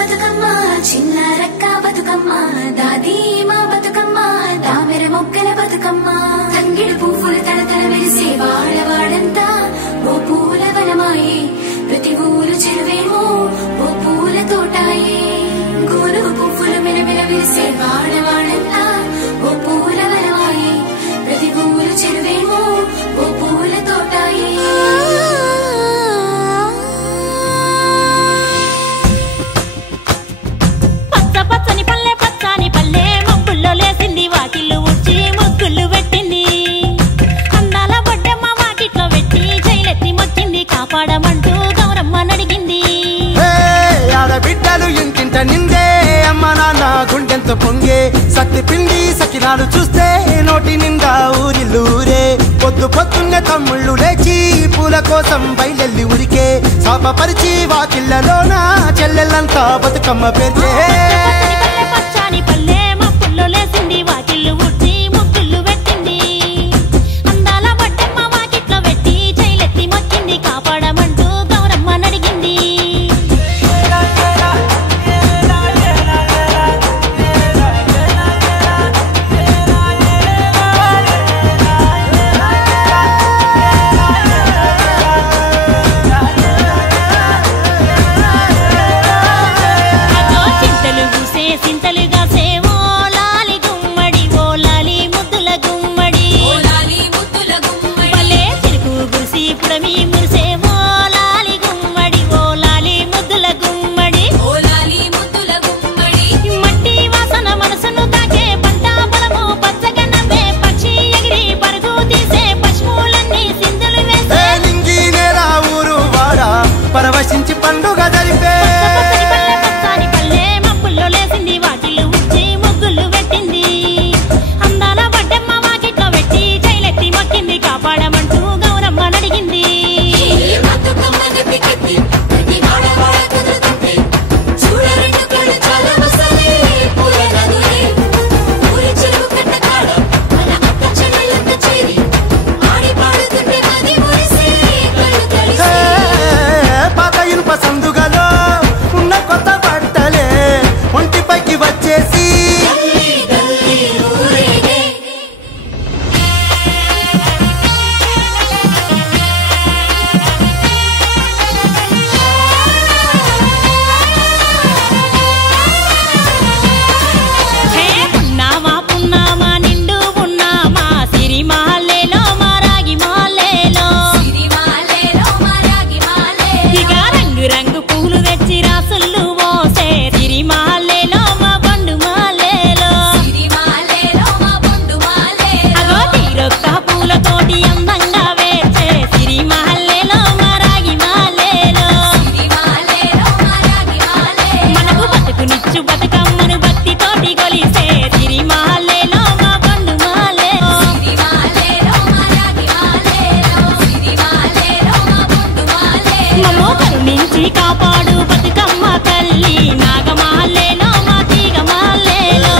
బతుకమ్మ చిన్న రక్క బతుకమ్మ దాది మా బతుకమ్మ తామెర మొగ్గల బతుకమ్మ తంగిడి పువ్వులు తడతడ మెరిసే వాడవాడంతా ఓ పూల వనమాయే ప్రతి ఊరు చెరువేమో ఓ పూల తోటాయే గోరుగు పువ్వులు మెరమెర మెరిసే వాడవాడంతా ఓ పూల వనమాయే ప్రతి ఊరు చెరువేమో ఓ పూల తోటాయే పచ్చని పల్లె పచ్చని పల్లె మబ్బుల్లో లేసింది వాకిళ్ళు ఉచ్చి ముగ్గులు పెట్టింది అందాల బొడ్డమ్మ వాకిట్లో పెట్టి జైలెత్తి మొచ్చింది కాపాడమంటూ గౌరమ్మ నడిగింది ఆడబిడ్డలు ఇంటింట నిందే అమ్మ నాన్న గుండెంతో పొంగే సత్తి పిండి సకినాలు చూస్తే నోటి నిండా ఊరిల్లూరే పొద్దు పొద్దున్నే తమ్ముళ్ళు లేచి పూల కోసం బయలెల్లి ఉరికే శాపపరిచి వాకిళ్ళలోన చెల్లెళ్ళంతా బతుకమ్మ పేర్చే పచ్చని పల్లె మబ్బుల్లో లేసింది వాకిళ్ళు ఉచ్చి ముగ్గులు పెట్టింది అందాల బొడ్డమ్మ వాకిట్లో పెట్టి జైలెత్తి మొచ్చింది కాపాడమంటూ గౌరమ్మ నడిగింది సింతలుగా సేవో లాలి గుమ్మడి ఓ లాలి ముద్దుల గుమ్మడి భలే చిరుకు గురిసి పుడమి మురిసేవో లాలి గుమ్మడి ఓ లాలి ముద్దుల గుమ్మడి మట్టి వాసన మనసును తాకే పంట పొలము పచ్చగా నవ్వే పక్షి ఎగిరి పరుగు తీసే పశువులన్నీ సింధులు వేసే లింగి నేల ఊరు వాడ పరవశించి పండుగ జరిపే పచ్చని పల్లె మబ్బుల్లో లేసింది వాకిళ్ళు ఉచ్చి ముగ్గులు పెట్టింది అందాల బొడ్డమ్మ వాకిట్లో పెట్టి జైలెత్తి మొక్కింది కాపాడమంటూ గౌరమ్మ నడిగింది పాత ఇనుప సందుగలో ఉన్న కొత్త బట్టలే ఒంటిపైకి వచ్చేసి హే పున్నామా పున్నామా నిండు పున్నామా సిరిమాలేలో మా రాగి మాలేలో ఇక రంగు రంగు పూలు తెచ్చి రాసులు పోసే సిరిమాలేలో మా బండు మాలేలో అగో తీరొక్క పూలతోటి అందంగా వేచే సిరిమాలేలో మా రాగి మాలేలో మనకు బతుకునిచ్చు బతుకమ్మను భక్తితోటి కొలిసే సిరిమాలేలో మా బండు మాలేలో మమ్మో కరుణించి కాపాడు బతుకమ్మ తల్లి నాగమాలేలో మా తీగమాలేలో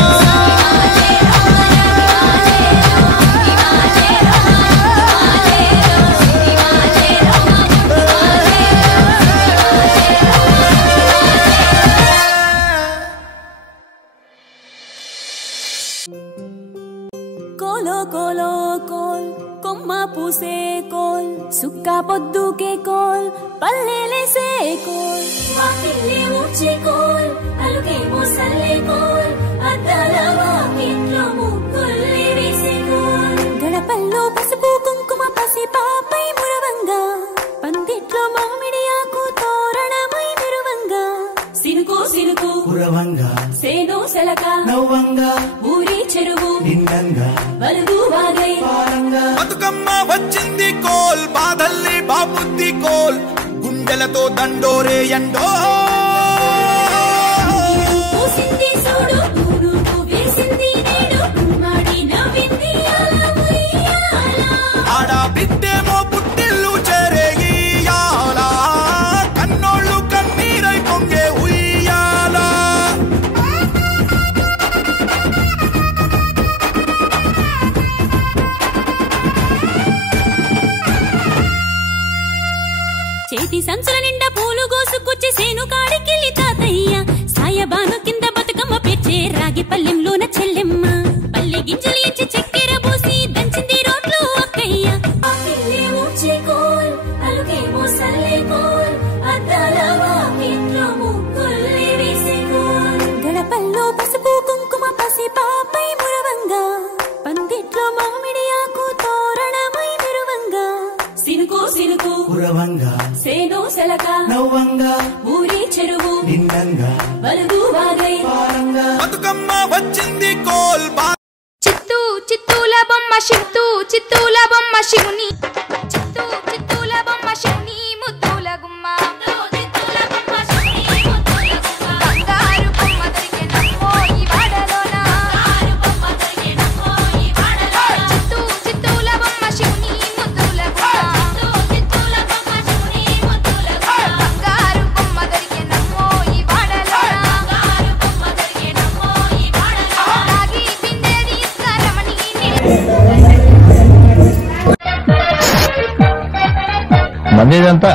కోలో కోలో కోల్ కొమ్మ పూసే కోల్ సుక్క పొద్దుకే coal పల్లెలేసే coal వాకిళ్ళే ఊడ్చే coal అలుకేమో Salle coal అద్దాల వాకిట్లో ముగ్గుల్లే వేసే కోల్ గడపల్లో పసుపు కుంకుమ పసి పాపై మురవంగా పందిట్లో మామిడి ఆకు తోరణమై మెరువంగా సినుకు సినుకు పురవంగా సేను సెలక నవ్వంగా ఊరి చెరువు నిండంగా వలుగు వాగై బతుకమ్మ వచ్చింది కోల్ బాధల్ని బాబుద్ది కోల్ గుండెలతో దండోరే ఎండో పూసింది చూడు పూరుకు వేసింది నేడు కుమ్మడి నవ్వింది అలా ఉయ్యాల ఆడ బిడ్డేమో పుట్టిల్లు చెరేగియాల కన్నోళ్ళు కన్నీరై పొంగే ఉయ్యాల చేతి సంచుల నిండా పూలు గోసుకొచ్చి సేను కాడికెళ్ళి తాతయ్య చెరువు నిండంగా వలుగు వాగై బతుకమ్మ వచ్చింది కోల్ చిత్తూల బొమ్మ చిత్తూల బొమ్మ శివుని చిత్తూల బొమ్మ శివుని ముద్దుల గుమ్మ బంగారు బొమ్మ దొరికెనమ్మో ఈ వాడలోన చిత్తూల బొమ్మ శివుని ముద్దుల గుమ్మ బంగారు బొమ్మ దొరికెనమ్మో ఈ వాడలోన రాగి పిండే తీసుకురమని మంది ఇదంతా